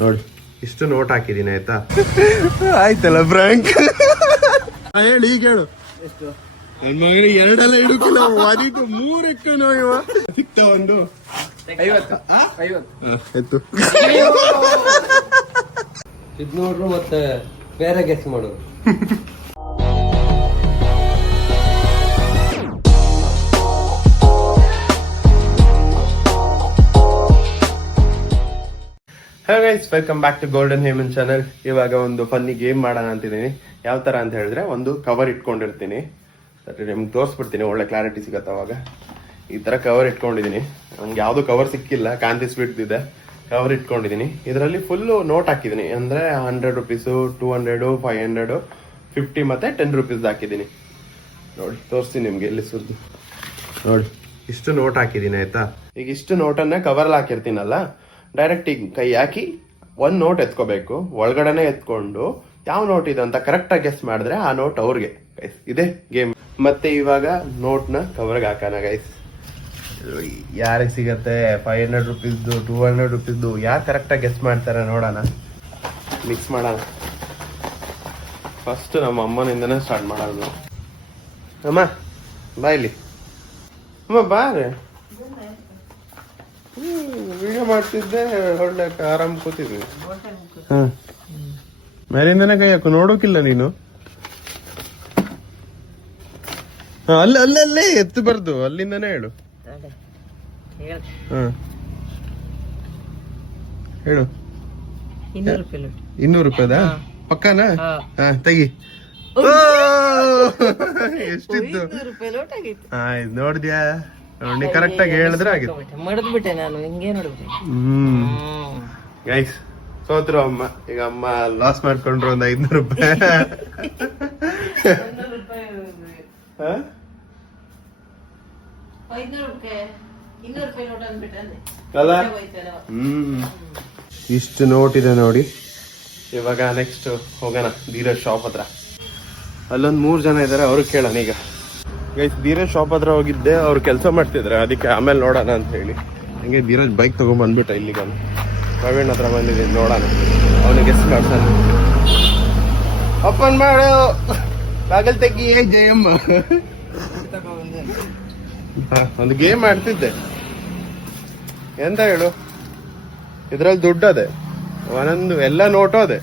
ನೋಡಿ ಇಷ್ಟು ನೋಟ್ ಹಾಕಿದೀನಿ ಆಯ್ತಾ. ಆಯ್ತಲ್ಲ ಫ್ರಾಂಕ್ ಹೇಳಿ ಈಗ ಹೇಳು. ಎಷ್ಟು ನನ್ ಮಗನಿಗೆ ಎರಡೆಲ್ಲ ಹಿಡುಕು ನಾವು ವಾದಿಟ್ಟು 3 ಎಕ್ಕ ಇವ ಸಿಕ್ತ ಒಂದು 50 ಎತ್ತು ಇದು ನೋಡ್ರು ಮತ್ತೆ ಬೇರೆ ಗೆಸ್ ಮಾಡು. Hey guys, welcome back to golden Heman channel. ಇವಾಗ ಒಂದು ಫನ್ನಿ ಗೇಮ್ ಮಾಡೋಣ ಅಂತಿದ್ದೀನಿ. ಯಾವ ತರ ಅಂತ ಹೇಳಿದ್ರೆ, ಒಂದು ಕವರ್ ಇಟ್ಕೊಂಡಿರ್ತೀನಿ, ನಿಮ್ಗೆ ತೋರಿಸ್ಬಿಡ್ತೀನಿ, ಒಳ್ಳೆ ಕ್ಲಾರಿಟಿ ಸಿಗತ್ತೆ ಅವಾಗ. ಈ ತರ ಕವರ್ ಇಟ್ಕೊಂಡಿದ್ದೀನಿ. ನಮ್ಗೆ ಯಾವ್ದು ಕವರ್ ಸಿಕ್ಕಿಲ್ಲ, ಕಾಂತಿ ಸ್ವೀಟ್ ಇದೆ. ಕವರ್ ಇಟ್ಕೊಂಡಿದ್ದೀನಿ. ಇದರಲ್ಲಿ ಫುಲ್ ನೋಟ್ ಹಾಕಿದ್ದೀನಿ. ಅಂದ್ರೆ 100 ರುಪೀಸು, 200, 500, 50 ಮತ್ತೆ 10 ರುಪೀಸ್ ಹಾಕಿದ್ದೀನಿ. ನೋಡಿ ತೋರಿಸ್ತೀನಿ ನಿಮ್ಗೆ ಎಲ್ಲಿ ಸುರಿದು. ನೋಡಿ ಇಷ್ಟು ನೋಟ್ ಹಾಕಿದ್ದೀನಿ ಆಯ್ತಾ. ಈಗ ಇಷ್ಟು ನೋಟನ್ನ ಕವರ್ಲ್ಲಿ ಹಾಕಿರ್ತೀನಲ್ಲ, ಡೈರೆಕ್ಟ್ ಈಗ ಕೈ ಹಾಕಿ ಒಂದ್ ನೋಟ್ ಎತ್ಕೋಬೇಕು. ಒಳಗಡೆನೆ ಎತ್ಕೊಂಡು ಯಾವ ನೋಟ್ ಇದೆ ಅಂತ ಕರೆಕ್ಟ್ ಆಗಿ ಗೆಸ್ ಮಾಡಿದ್ರೆ ಆ ನೋಟ್ ಅವ್ರಿಗೆ. ಗೈಸ್ ಇದೆ ಗೇಮ್. ಮತ್ತೆ ಇವಾಗ ನೋಟ್ ನ ಕವರ್ಗೆ ಹಾಕೋಣ ಗೈಸ್. ಯಾರಿಗೆ ಸಿಗತ್ತೆ 500 ರುಪೀಸ್ದು, 200 ರುಪೀಸ್ದು, ಯಾರು ಕರೆಕ್ಟ್ ಆಗಿ ಗೆಸ್ ಮಾಡ್ತಾರೆ ನೋಡೋಣ. ಮಿಕ್ಸ್ ಮಾಡೋಣ. ಫಸ್ಟ್ ನಮ್ಮ ಅಮ್ಮನಿಂದನೇ ಸ್ಟಾರ್ಟ್ ಮಾಡೋಣ. ಅಮ್ಮ ಬಾ ಇಲ್ಲಿ. ಅಮ್ಮ ಬಾರೆ, ವಿಡಿಯೋ ಮಾಡ್ತಿದ್ದೆ, ಒಳ್ಳೆ ಆರಾಮ್ ಕೂತಿದ್ವಿ. ಮೇಲಿಂದನೇ ಕೈ ಹಾಕು, ನೋಡೋಕಿಲ್ಲ ನೀನು. ಅಲ್ಲೇ ಎತ್ತು ಬರ್ದು, ಅಲ್ಲಿಂದನೇ ಹೇಳು. ಹೇಳು. 200 ರೂಪಾಯಿದಾ? ಪಕ್ಕಾನಾ? ಹಾ ತೆಗಿ. ಎಷ್ಟಿತ್ತು? ನೋಡಿದ್ಯಾ? ನೋಡಿ ಕರೆಕ್ಟ್ ಆಗಿ ಹೇಳಿದ್ರೆ ಆಗಿತ್ತು. ಮಡದ್ಬಿಟ್ಟೆ ನಾನು, ಹಿಂಗೆ ನೋಡಿದ್ರಿ. ಗೈಸ್ ಸೋತ್ರು ಅಮ್ಮ. ಈಗ ಅಮ್ಮ ಲಾಸ್ ಮಾಡ್ಕೊಂಡ್ರು ಒಂದು 500 ರೂಪಾಯಿ. ಇಷ್ಟು ನೋಟ್ ಇದೆ ನೋಡಿ. ಇವಾಗ ನೆಕ್ಸ್ಟ್ ಹೋಗೋಣ ಧೀರಜ್ ಶಾಪ್ ಹತ್ರ. ಅಲ್ಲೊಂದ್ 3 ಜನ ಇದಾರೆ, ಅವ್ರಿಗೆ ಕೇಳೋಣ ಈಗ. ಗೈಸ್ ಧೀರಜ್ ಶಾಪ್ ಹತ್ರ ಹೋಗಿದ್ದೆ, ಅವ್ರು ಕೆಲಸ ಮಾಡ್ತಿದ್ರೆ, ಅದಕ್ಕೆ ಆಮೇಲೆ ನೋಡೋಣ ಅಂತ ಹೇಳಿ ಹಂಗೆ ಧೀರಜ್ ಬೈಕ್ ತಗೊಂಡ್ ಬಂದ್ಬಿಟ್ಟ. ಇಲ್ಲಿಗ ಪ್ರವೀಣ್ ಹತ್ರ ಬಂದಿದ್ದೀನಿ, ನೋಡೋಣ ಅವನಿಗೆ ಗೆಸ್ ಮಾಡ್ತಾನೆ. ಓಪನ್ ಮಾಡು, ಬಾಗಲ್ ತೆಗಿ. ಜಯಮ್ಮ ಒಂದು ಗೇಮ್ ಆಡ್ತಿದ್ದೆ. ಎಂತ ಹೇಳು, ಇದ್ರಲ್ಲಿ ದುಡ್ಡು ಅದೇ, ಒಂದೊಂದು ಎಲ್ಲ ನೋಟು ಅದೇ,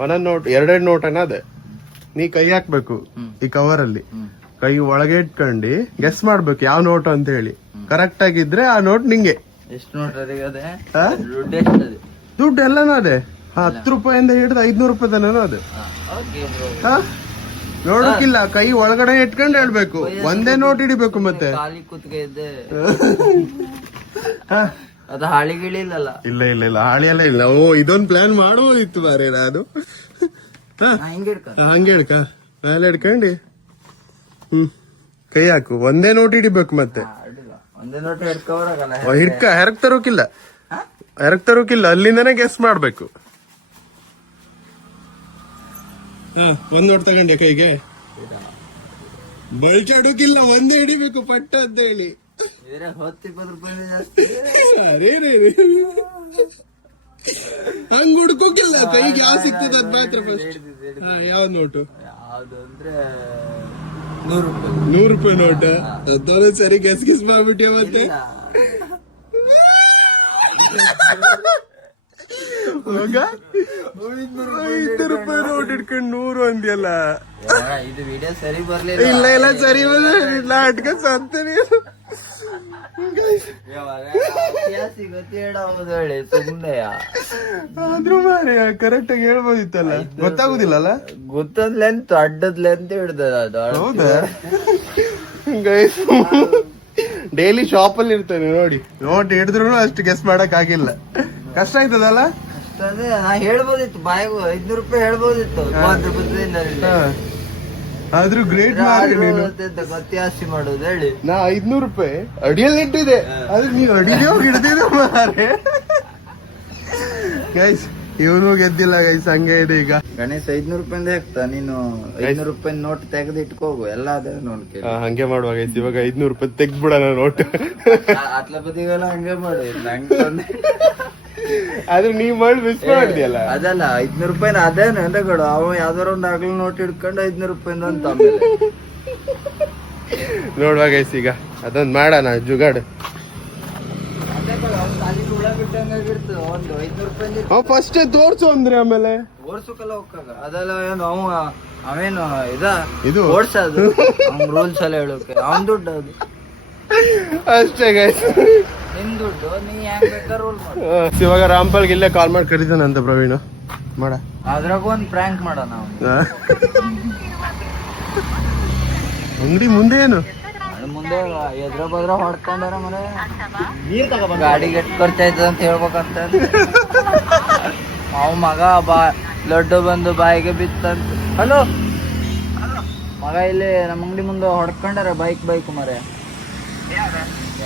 ಒಂದೊಂದು ನೋಟ್ 2 ನೋಟನ ಅದೇ. ನೀ ಕೈ ಹಾಕ್ಬೇಕು ಈ ಕವರ್ ಅಲ್ಲಿ, ಕೈ ಒಳಗೆ ಇಟ್ಕೊಂಡು ಗೆಸ್ ಮಾಡ್ಬೇಕು ಯಾವ ನೋಟ್ ಅಂತ ಹೇಳಿ. ಕರೆಕ್ಟ್ ಆಗಿದ್ರೆ ಆ ನೋಟ್ ನಿಂಗೆ. ಎಷ್ಟು ನೋಟ್ ದುಡ್ಡು ಎಲ್ಲಾನು ಅದೇ, 10 ರೂಪಾಯಿಂದ ಹಿಡಿದು 500 ರೂಪಾಯಿ ತನೂ ಅದೇ. ನೋಡಕ್ಕಿಲ್ಲ, ಕೈ ಒಳಗಡೆ ಇಟ್ಕೊಂಡು ಹೇಳ್ಬೇಕು, ಒಂದೇ ನೋಟ್ ಹಿಡಿಬೇಕು. ಮತ್ತೆ ಅದು ಹಾಳಿಗಳಿಲ್ಲ. ಇಲ್ಲ ಹಾಳಿ ಎಲ್ಲ ಇಲ್ಲ. ಓ ಇದೊಂದು ಪ್ಲಾನ್ ಮಾಡೋದಿತ್ತು ಬಾರೆ. ಅದು ಹಂಗೆ ಹಿಡ್ಕ, ಮೇಲೆ ಹಿಡ್ಕೊಂಡು ಕೈ ಹಾಕು, ಒಂದೇ ನೋಟ್ ಹಿಡಿಬೇಕು. ಮತ್ತೆ ಹಿಡ್ಕ, ಹೆರಕ್ ತರೋಕಿಲ್ಲ, ಅಲ್ಲಿಂದನೇ ಗೆಸ್ ಮಾಡ್ಬೇಕು. ಒಂದ್ ನೋಟ್ ತಗೊಂಡೆ ಕೈಗೆ, ಬಳ್ಚಾಡೋಕಿಲ್ಲ, ಒಂದೇ ಹಿಡಿಬೇಕು ಪಟ್ಟ ಅಂತ ಹೇಳಿ. ಹಂಗ ಹುಡ್ಕೋಕಿಲ್ಲ, ಕೈಗೆ ಯಾವ ಸಿಗ್ತದ ಅದ್ ಮಾತ್ರ ಫಸ್ಟ್. ಯಾವ ನೋಟು? 100 ರೂಪಾಯಿ ನೋಟ. ಅದೊಂದು ಸರಿ ಗೆಸ್ ಮಾಡ್ಬಿಟ್ಟೆ. ಮತ್ತೆ 500 ರೂಪಾಯಿ ನೋಟ್ ಇಟ್ಕೊಂಡು 100 ಅಂದ್ಯಲ್ಲ. ಇದು ವಿಡಿಯೋ ಸರಿ ಬರ್ಲಿಲ್ಲ. ಇಲ್ಲ ಸರಿ ಬಂದ ಅಟ್ಕ ಸತ್ತೇನೆ. ಆದ್ರೂ ಮಾರಿ ಕರೆಕ್ಟ್ ಆಗಿ ಹೇಳ್ಬೋದಿತ್ತಲ್ಲ, ಗೊತ್ತಾಗುದಿಲ್ಲ ಅಲ್ಲ. ಗೊತ್ತದ್ ಲೆಂತ್, ಅಡ್ಡದ್ ಲೆಂತ್ ಹಿಡ್ದದ ಅದು. ಹೌದಾ ಗೈಸ್, ಡೈಲಿ ಶಾಪ್ ಅಲ್ಲಿ ಇರ್ತೇನೆ ನೋಡಿ, ನೋಟ್ ಹಿಡಿದ್ರು ಅಷ್ಟು ಗೆಸ್ ಮಾಡಕ್ ಆಗಿಲ್ಲ. ಕಷ್ಟ ಆಯ್ತದಲ್ಲ. ನಾ ಹೇಳ್ಬೋದಿತ್ತು, ಬಾಯಿಗೂ 500 ರೂಪಾಯಿ ಹೇಳ್ಬೋದಿತ್ತು. ಆದ್ರೂ ಗ್ರೇಟ್ ಮಾರಿ ನೀನು. ಜಾಸ್ತಿ ಮಾಡೋದು ಹೇಳಿ. ನಾ 500 ರೂಪಾಯಿ ಅಡಿಯಲ್ಲಿ ಇಟ್ಟಿದೆ, ಆದ್ರೆ ನೀವು ಅಡಿಗೆ ಹೋಗಿ ಹಿಡ್ದಿದೆ ಮಾರೆ. ಗೈಸ್ ಇವನು ಗೆದ್ದಿಲ್ಲ ಗೈಸ್, ಹಂಗೆ ಇದೆ ಈಗ. ಗಣೇಶ್ 500 ರೂಪಾಯಿಂದ ಹಾಕ್ತಾ, ನೀನು 500 ರೂಪಾಯಿ ನೋಟ್ ತೆಗೆದು ಇಟ್ಕೋಗು, ಎಲ್ಲ ಅದೇ ನೋಡ್ಕೊ. ಹಂಗೆ ಮಾಡುವ ಗೈಸ್. ಇವಾಗ 500 ರೂಪಾಯಿ ತೆಗ್ದ್ಬಿಡೋಣ ನೋಟ್. ಅತ್ಲ ಬದಿಗೆಲ್ಲ ಹಂಗೆ ಮಾಡು. ಆದ್ರೆ ನೀವ್ ಮಾಡಿ ಮಿಸ್ ಮಾಡಿದ್ಯಲ್ಲ. ಅದಲ್ಲ 500 ರೂಪಾಯಿನ ಅದೇನು ಎಂದಗಳು ಅವ ಯಾವ್ದಾರ ಒಂದ್ ಆಗ್ಲಿ ನೋಟ್ ಹಿಡ್ಕೊಂಡು 500 ರೂಪಾಯಿಂದ ಅಂತ ಆಮೇಲೆ ನೋಡುವ ಗೈಸ್, ಈಗ ಅದೊಂದ್ ಮಾಡೋಣ ಜುಗಾಡ್. ಒಂದು 500 ರೂಪಾಯಿ ಫಸ್ಟ್ ತೋರ್ಸು ಅಂದ್ರೆ ಆಮೇಲೆ ಓಡ್ಸಕ್ಕಲ್ಲ ಹೋಗಾಗ ಅದೆಲ್ಲ ಏನು ಅವೇನು ಇದು ಓಡ್ಸೋದು ರೂಲ್ಸ್ ಎಲ್ಲ ಹೇಳೋಕೆ ಅವನ್ ದುಡ್ಡು ಅದು ಅಷ್ಟೇ ಗೈಸ್. ನಿನ್ ದುಡ್ಡು ನೀ ಹೆಂಗ್ ಬೇಕಾದ್ರೆ ರೂಲ್ ಮಾಡು. ಇವಾಗ ರಾಮ್ಪಾಲ್ಗೆ ಇಲ್ಲೇ ಕಾಲ್ ಮಾಡಿ ಕರೀತಾನಂತ ಪ್ರವೀಣ್ ಮಾಡ. ಅದ್ರಾಗ ಒಂದ್ ಪ್ರ್ಯಾಂಕ್ ಮಾಡೋಣ ನಾವು. ಅಂಗಡಿ ಮುಂದೆ ಏನು ಮುಂದೆ ಎದ್ರ ಬದ್ರ ಹೊಡ್ಕೊಂಡಾರ ಮನೆ ಗಾಡಿಗೆ ಎಷ್ಟು ಖರ್ಚಾಯ್ತದ ಅಂತ ಹೇಳ್ಬೇಕಂತ ಅವ್ ಮಗ ಲಡ್ಡು ಬಂದು ಬಾಯಿಗೆ ಬಿತ್ತಂತ. ಹಲೋ ಮಗ ಇಲ್ಲಿ ನಮ್ಮ ಅಂಗಡಿ ಮುಂದೆ ಹೊಡ್ಕೊಂಡಾರ ಬೈಕ್ ಮರೆ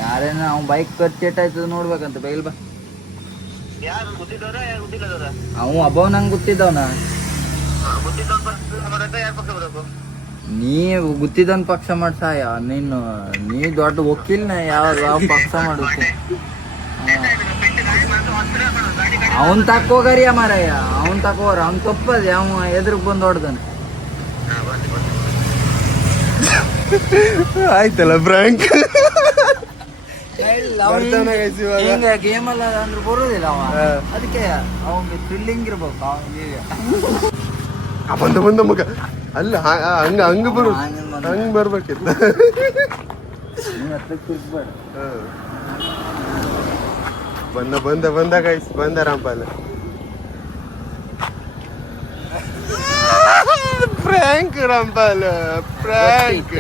ಯಾರೇನ ಅವ್ನ್ ಬೈಕ್ ಖರ್ಚು ಎಷ್ಟಾಯ್ತದ ನೋಡ್ಬೇಕಂತ ಬೈಲ್ ಬಾ. ಅವ್ ಅಬ್ಬವ್ ನಂಗೆ ಗೊತ್ತಿದ್ದವನ. ನೀ ಗುತ್ತಿದನ್ ಪಕ್ಷ ಮಾಡ್ಸಾಯ ನೀ ದೊಡ್ಡ ವಕೀಲ್ನ ಯಾವ ಪಕ್ಷ ಮಾಡುತ್ತೆ. ಅವನ್ ತಕ್ಕೋಗರಿಯ ಮಾರಾಯ, ಅವನ್ ತಕೋರ ಅವ್ನ್ ತಪ್ಪದ ಅವ ಎದುರು ಬಂದ್ ಹೊಡ್ದಾನೆ. ಆಯ್ತಲ್ಲ ಬ್ರಾಂಕ್. ಹಿಂಗ ಗೇಮ್ ಅಲ್ಲ ಅಂದ್ರೆ ಬರುದಿಲ್ಲ ಅವ, ಅದಕ್ಕೆ ಅವಂಗೆ ಥ್ರಿಲ್ಲಿಂಗ್ ಇರ್ಬೇಕು ಅವನಿಗೆ. ಬಂದ ಮಗ ಅಲ್ಲ ಹಂಗ ಬರು ಹಂಗ ಬರ್ಬೇಕಿಲ್ಲ. ಬಂದ ಗೈಸ್, ಬಂದ ರಾಮ್ಪಾಲ್. Frank Rampal frank.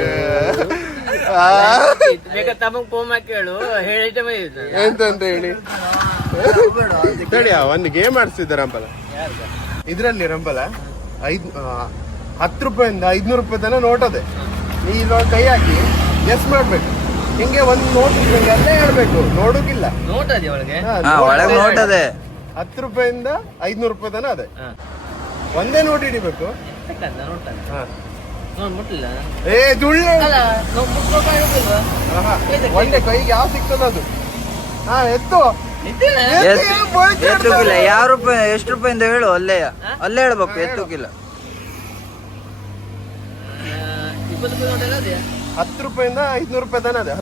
ಕೇಳು ಎಂತಂತ ಹೇಳಿ ಒಂದು ಗೇಮ್ ಆಡ್ಸಿದ್ದ ರಾಮ್ಪಾಲ. ಇದ್ರಲ್ಲಿ ರಾಮ್ಪಾಲ 10 ರೂಪಾಯಿಂದ 500 ರೂಪಾಯಿ ತನಕ ನೋಟ್ ಅದೇ. ನೀ ಇಲ್ಲೊಂದು ಕೈ ಹಾಕಿ ಎಸ್ ಮಾಡ್ಬೇಕು. ಹಿಂಗೆ ಒಂದ್ ನೋಟ್ ಎಲ್ಲ ಹೇಳ್ಬೇಕು, ನೋಡೋಕಿಲ್ಲ. ನೋಟ್ ಅದೇ ಒಳಗೆ ನೋಟ್ ಅದೇ 10 ರೂಪಾಯಿಂದ 500 ರೂಪಾಯಿ ತನಕ ಅದೇ. ಒಂದೇ ನೋಟ್ ಹಿಡಿಬೇಕು. ಏ ದುಳ್ಳು ಒಂದೇ ಕೈಗೆ ಯಾವ ಸಿಗ್ತದ ಅದು. ಎತ್ತು ಎತ್ತುಕಿಲ್ಲ. ಯಾವ ರೂಪಾಯಿ ಎಷ್ಟು ರೂಪಾಯಿಂದ ಹೇಳು, ಅಲ್ಲೇ ಹೇಳ್ಬೇಕು. ಎತ್ತುಕಿಲ್ಲ 10 ರೂಪಾಯಿಂದ 500 ರೂಪಾಯಿ ತನ ಅದೇ.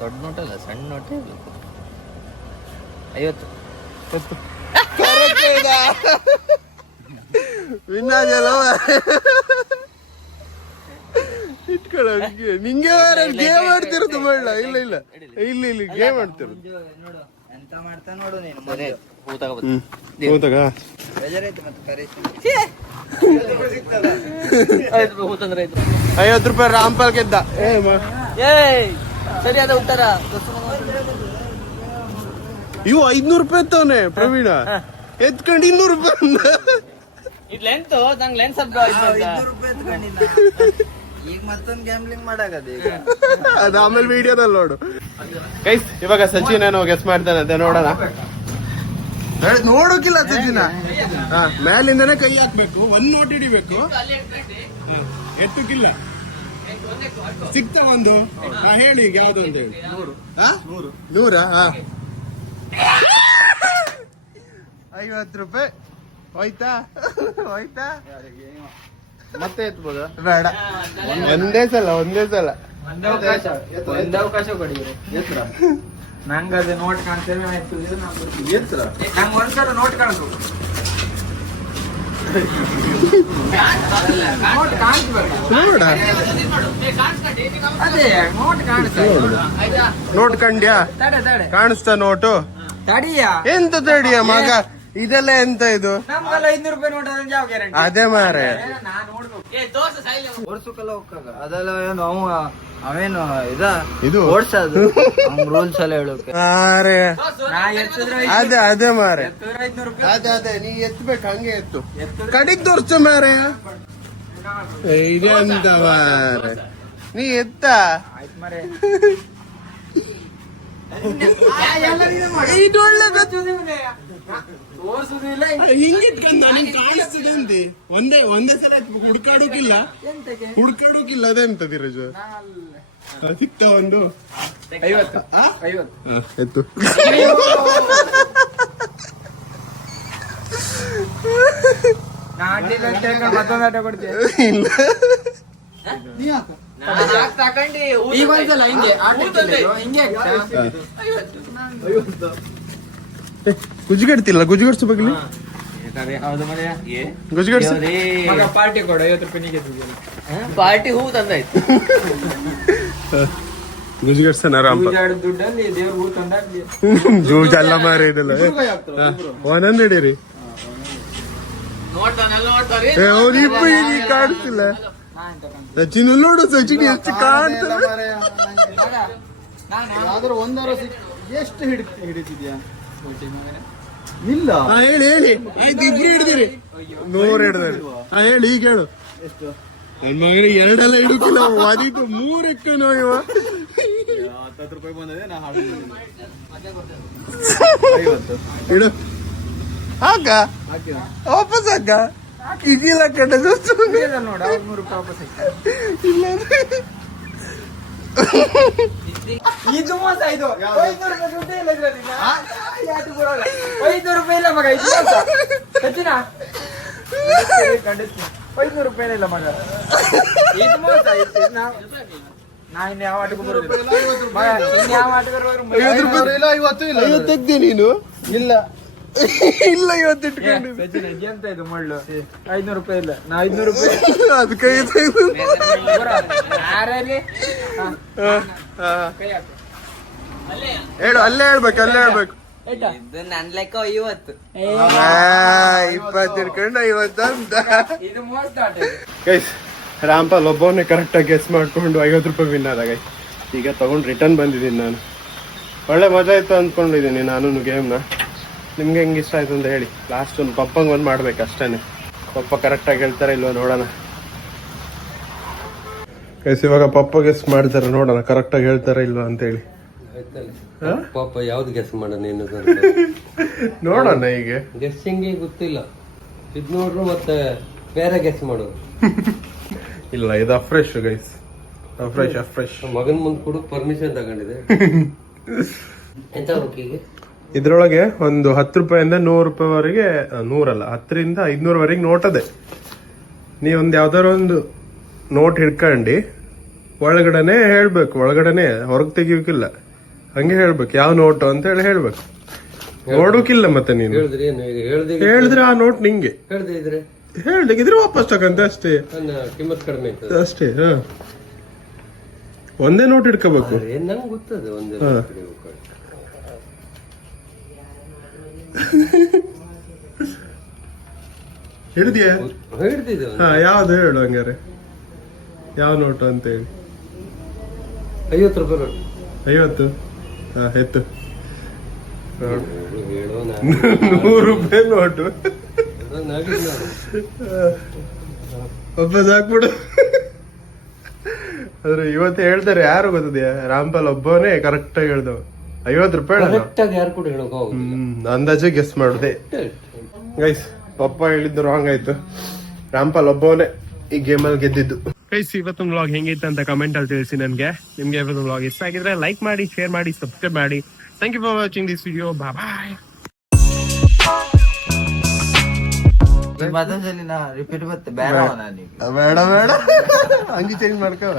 ದೊಡ್ಡ ನೋಟ್ ಅಲ್ಲ, ಸಣ್ಣ ನೋಟೇ 50. ಇಟ್ಕೊಳ್ಳ ನಿಂಗೆ ಗೇಮ್ ಆಡ್ತಿರೋದು ಮಾಡ್ಲ. ಇಲ್ಲ ಗೇಮ್ ಆಡ್ತಿರೋದು. ಎಂತ ಮಾಡ್ತಾ ನೋಡು ನೀನು. 50 ರೂಪಾಯಿ ರಾಮ್ಪಾಲ್ ಗೆದ್ದ. ಸರಿಯಾದ ಉತ್ತರ. ಇವು 500 ರೂಪಾಯಿ ಎತ್ತವನೆ ಪ್ರವೀಣ. ಎತ್ಕೊಂಡು 200 ರೂಪಾಯಿ. ಈಗ ಮತ್ತೊಂದು ಗ್ಯಾಮ್ಲಿಂಗ್ ಮಾಡಾಗದ ಈಗ. ಅದು ಆಮೇಲೆ ವಿಡಿಯೋದಲ್ಲಿ ನೋಡು ಗೈಸ್. ಇವಾಗ ಸಚಿನ್ ಏನೋ ಗೆಸ್ ಮಾಡ್ತಾನಂತೆ, ನೋಡೋಣ. ನೋಡೋಕಿಲ್ಲ ಸಚಿನ. ಮೇಲಿಂದನೇ ಕೈ ಹಾಕ್ಬೇಕು, ಒಂದ್ ನೋಟ್ ಹಿಡಿಬೇಕು. ಎತ್ತಕ್ಕಿಲ್ಲ ಸಿಕ್ತ ಒಂದು. ಹೇಳಿ ಈಗ ಯಾವ್ದು ಅಂತ ಹೇಳಿ. 100 50 ರೂಪಾಯಿ ಹೋಯ್ತಾ ಮತ್ತೆ ಎತ್ಬೋದ? ಬೇಡ, ಒಂದೇ ಸಲ ಒಂದೇ ಅವಕಾಶ ಕೊಡಿ. ನಂಗೆ ಅದೇ ನೋಟ್ ಕಾಣ್ತೇವೆ. ನಂಗೆ ಒಂದ್ಸಲ ನೋಟ್ ಕಾಣಿಸು. ನೋಟ್ ಕಾಣಿಸ್ಬೇಕು. ಅದೇ ನೋಟ್ ಕಾಣಿಸ್ತಾ. ನೋಟ್ ಕಂಡ್ಯಾ? ಕಾಣಿಸ್ತಾ ನೋಟು? ತಡಿಯಾ ಎಂತ ತಡಿಯ ಮಗ, ಇದೆಲ್ಲ ಎಂತ ಇದು? ನಮ್ಗೆಲ್ಲ 500 ರೂಪಾಯಿ ನೋಟ್ ಯಾವ ಗ್ಯಾರಂಟಿ? ಅದೇ ಮಾರೆ ಓಡ್ಸಕ್ಕಲ್ಲ ಹೋಗಾಗ ಅದೆಲ್ಲ ಏನು ಅವೇನು ಇದು ಓಡ್ಸೋದು ರೂಲ್ಸ್ ಎಲ್ಲ ಹೇಳೋಕೆ. ಅದೇ ಮಾರೆ, ಅದೇ ನೀ ಎತ್ತಬೇಕು, ಹಂಗೆ ಎತ್ತು. ಕಡಿಗ್ ತೋರ್ಸು ಮಾರೆ. ಇದೆಂತ ಮಾರೆ, ನೀ ಎತ್ತ. ಆಯ್ತು ಮಾರೆ. ಕಾಣಿಸ್ತದೆ ಒಂದೇ ಸಲ ಹುಡ್ಕಾಡೋಕಿಲ್ಲ ಅದೆಂತ ಧೀರಜ್. ಸಿಕ್ತ ಒಂದು 50 ಎತ್ತು ಮತ್ತೊಂದು ಆಟ ಕೊಡ್ತೀವಿ ಈಗ ಒಂದ್ಸಲ ಹಿಂಗೆ ಆಟ ಹಿಂಗೆ ಗುಜ್ಜಿಗಡ್ತಿಲ್ಲ ಗುಜ್ಜಿಗಡ್ಸು ಬಗ್ಲಿ ಗುಜ್ಜಿಗಡ್ಸು ಪಾರ್ಟಿ ಕೊಡ 50 ರೂಪಾಯಿ ಪಾರ್ಟಿ ಹೂ ತಂದಾಯ್ತು ಗುಜ್ಜಿಗಡ್ಸನ ರಾಂಪ ದುಡ್ಡಲ್ಲಿ ದೇವ್ರ ಹೂ ತಂದಾಗ್ಲಿ ಜೂಜ್ ಅಲ್ಲ ಮಾರಿ ಇದೆಲ್ಲ ಒಂದೊಂದು ಹಿಡೀರಿ ನೋಡ್ತಾನೆ ಅವ್ರು ಇಬ್ಬರಿಗೆ ಕಾಣಿಸ್ತಿಲ್ಲ ಸಚಿನ್ ನೋಡು ಸಚಿನ್ ಎಷ್ಟು ಕಾಣ್ತಲ್ಲ ಯಾವ್ದಾರು ಒಂದಾರ ಎಷ್ಟು ಹಿಡಿತಿದ್ಯಾ ಇಲ್ಲ ಹೇಳಿ ಆಯ್ತು ಇಬ್ರು ಹಿಡ್ದಿರಿ 100 ಹಿಡ್ದಾರೆ ಹೇಳಿ ಈಗ ಹೇಳು ಎಷ್ಟು ನನ್ ಮಗನಿಗೆ 2 ಹಿಡುಕಿಲ್ಲ ಅದಿಟ್ಟು 3 ಎಕ್ಕನೋ ಇವ 10 ರೂಪಾಯಿ ಬಂದಿದೆ ನಾ ಹಾಡು ಇಡು ಹಾಕ ವಾಪಸ್ ಹಾಕ ಇದಿಲ್ಲ ಕಟ್ಟ ನೋಡ 3 ರೂಪಾಯಿ ವಾಪಸ್ ಇಲ್ಲ ಇದು ಮೋಸ ಇದು 500 ರೂಪಾಯಿ ದುಡ್ಡೇ ಇಲ್ಲ ಇದ್ರಲ್ಲಿ ಯಾಕೆ ಬರೋಲ್ಲ 500 ರೂಪಾಯಿ ಇಲ್ಲ ಮಗ ಇದು ಮೋಸ ಸಚಿನ ಖಂಡಿಸ್ತೀನಿ 500 ರೂಪಾಯಿ ಇಲ್ಲ ಮಗ ಇದು ಮೋಸ ನಾ ಇನ್ನು ಯಾವ ಆಟಕ್ಕೂ ಬರೋದಿಲ್ಲ ಮಗ ಇನ್ನು ಯಾವ ಆಟಗಾರ 50 ರೂಪಾಯಿ ಇಲ್ಲ 50 ಇಲ್ಲ 50 ತೆಗ್ದೆ ನೀನು ಇಲ್ಲ ಇಲ್ಲ 50 ಇಟ್ಕೊಂಡು ಸಚಿನ ಎಂತ ಇದು ಮಳ್ಳು 500 ರೂಪಾಯಿ ಇಲ್ಲ ನಾ 500 ರೂಪಾಯಿ ಅದಕ್ಕೆ ಯಾರಲ್ಲಿ ಹೇಳು ಅಲ್ಲೇ ಹೇಳ್ಬೇಕು ಇದು ನನ್ ಲೆಕ್ಕ 50 20 ಇಟ್ಕೊಂಡು 50 ಅಂತ ಇದು ಮೋಸ ಆಟ ಗೈಸ್ ರಾಂಪಾಲ್ ಒಬ್ಬವನ್ನೇ ಕರೆಕ್ಟಾಗಿ ಗೆಸ್ ಮಾಡ್ಕೊಂಡು 50 ರೂಪಾಯಿ ವಿನ್ ಆದ ಗೈಸ್ ಈಗ ತಗೊಂಡು ರಿಟರ್ನ್ ಬಂದಿದ್ದೀನಿ ನಾನು ಒಳ್ಳೆ ಮಜಾ ಇತ್ತು ಅಂದ್ಕೊಂಡಿದ್ದೀನಿ ನಾನು ಗೇಮ್ನ ನಿಮ್ಗೆ ಹೆಂಗೆ ಇಷ್ಟ ಆಯ್ತು ಅಂತ ಹೇಳಿ ಲಾಸ್ಟ್ ಒಂದು ಪಪ್ಪಂಗೆ ಒಂದು ಮಾಡ್ಬೇಕು ಅಷ್ಟೇ ಪಪ್ಪ ಕರೆಕ್ಟಾಗಿ ಹೇಳ್ತಾರೆ ಇಲ್ವ ನೋಡೋಣ ಗೈಸ್ ಇವಾಗ ಪಪ್ಪ ಗೆಸ್ ಮಾಡ್ತಾರೆ ನೋಡೋಣ ಕರೆಕ್ಟಾಗಿ ಹೇಳ್ತಾರೆ ಇಲ್ವಾ ಅಂತ ಹೇಳಿ ಪಾಪ ಯಾವ್ದು ಗೆಸ್ ಮಾಡ ನೀನು ನೋಡೋಣ ಈಗ ಗೆಸ್ಸಿಂಗ್ ಗೊತ್ತಿಲ್ಲ ಇದ್ ನೋಡ್ರು ಮತ್ತೆ ಬೇರೆ ಗೆಸ್ ಮಾಡೋದು ಇಲ್ಲ ಇದು ಅಫ್ರೆಶ್ ಗೈಸ್ ಅಫ್ರೆಶ್ ಮಗನ್ ಮುಂದ್ ಕೂಡ ಪರ್ಮಿಷನ್ ತಗೊಂಡಿದೆ ಎಂತ ಹೋಗಿಗೆ ಇದ್ರೊಳಗೆ ಒಂದು 10 ರೂಪಾಯಿಂದ 100 ರೂಪಾಯಿವರೆಗೆ 100 ಅಲ್ಲ 10ರಿಂದ 500 ವರೆಗೆ ನೋಟ್ ಅದೇ ನೀವೊಂದು ಯಾವ್ದಾರ ಒಂದು ನೋಟ್ ಹಿಡ್ಕೊಂಡು ಒಳಗಡೆನೆ ಹೇಳ್ಬೇಕು ಒಳಗಡೆನೆ ಹೊರಗೆ ತೆಗಿಯೋಕಿಲ್ಲ ಹಂಗೆ ಹೇಳ್ಬೇಕು ಯಾವ ನೋಟು ಅಂತ ಹೇಳಿ ಹೇಳ್ಬೇಕು ನೋಡೋಕಿಲ್ಲ ಮತ್ತೆ ನೀನು ಹೇಳಿದ್ರಿ ಏನು ಈಗ ಹೇಳಿದ್ರೆ ಆ ನೋಟ್ ನಿಂಗೆ ಹೇಳ್ದೆ ಇದ್ರೆ ಹೇಳ್ದಾಗಿದ್ರೆ ವಾಪಸ್ ತಗಂತೆ ಅಷ್ಟೇ ನನ್ನ ಕಿಮ್ಮತ್ ಕಡಿಮೆ ಆಯ್ತದೆ ಅಷ್ಟೇ ಒಂದೇ ನೋಟ್ ಇಟ್ಕೋಬೇಕು ಏನ್ ನಂಗೆ ಗೊತ್ತದ ಒಂದೇ ಹಾ. ಹಿಡ್ದಿಯಾ ಹೇಳ್ತಿದ್ದೆ ಹಾ ಯಾವ್ದು ಹೇಳು ಹಂಗಾರೆ ಯಾವ ನೋಟು ಅಂತ ಹೇಳಿ 50 ರೂಪಾಯಿ ನೋಡು 50 ಹಾ ಎತ್ತು ಹೇಳೋ 100 ರೂಪಾಯಿ ನೋಟು ವಾಪಸ್ ಹಾಕ್ಬಿಡು ಆದ್ರೆ ಇವತ್ತು ಹೇಳ್ತಾರೆ ಯಾರು ಗೊತ್ತಿದ್ಯಾ ರಾಮ್ಪಾಲ್ ಒಬ್ಬವನೇ ಕರೆಕ್ಟ್ ಆಗಿ ಹೇಳ್ದವ 50 ರೂಪಾಯಿ ಹೇಳ್ದ. ಕರೆಕ್ಟ್ ಆಗಿ ಯಾರು ಕೂಡ ಹೇಳೋಕೆ ಹೋಗುದಿಲ್ಲ ಅಂದಾಜೆ ಗೆಸ್ ಮಾಡುದೆ ಗೈಸ್ ಪಪ್ಪ ಹೇಳಿದ್ದು ರಾಂಗ್ ಆಯ್ತು ರಾಮ್ಪಾಲ್ ಒಬ್ಬವನೇ ಈ ಗೇಮಲ್ಲಿ ಗೆದ್ದಿದ್ದು ಗೈಸ್ ಇವತ್ತೊಂದು ವ್ಲಾಗ್ ಹೆಂಗಿತ್ತು ಅಂತ ಕಮೆಂಟ್ ಅಲ್ಲಿ ತಿಳಿಸಿ ನನಗೆ ನಿಮ್ಗೆ ಇವತ್ತು ವ್ಲಾಗ್ ಇಷ್ಟ ಆಗಿದ್ರೆ ಲೈಕ್ ಮಾಡಿ ಶೇರ್ ಮಾಡಿ ಸಬ್ಸ್ಕ್ರೈಬ್ ಮಾಡಿ thank you for watching this video bye ಮತ್ತೊಂದ್ಸಲಿ ನಾ ರಿಪೀಟ್ ಮತ್ತೆ ಬೇಡ ಬೇಡ ಹಂಗೆ ಚೇಂಜ್ ಮಾಡ್ಕವ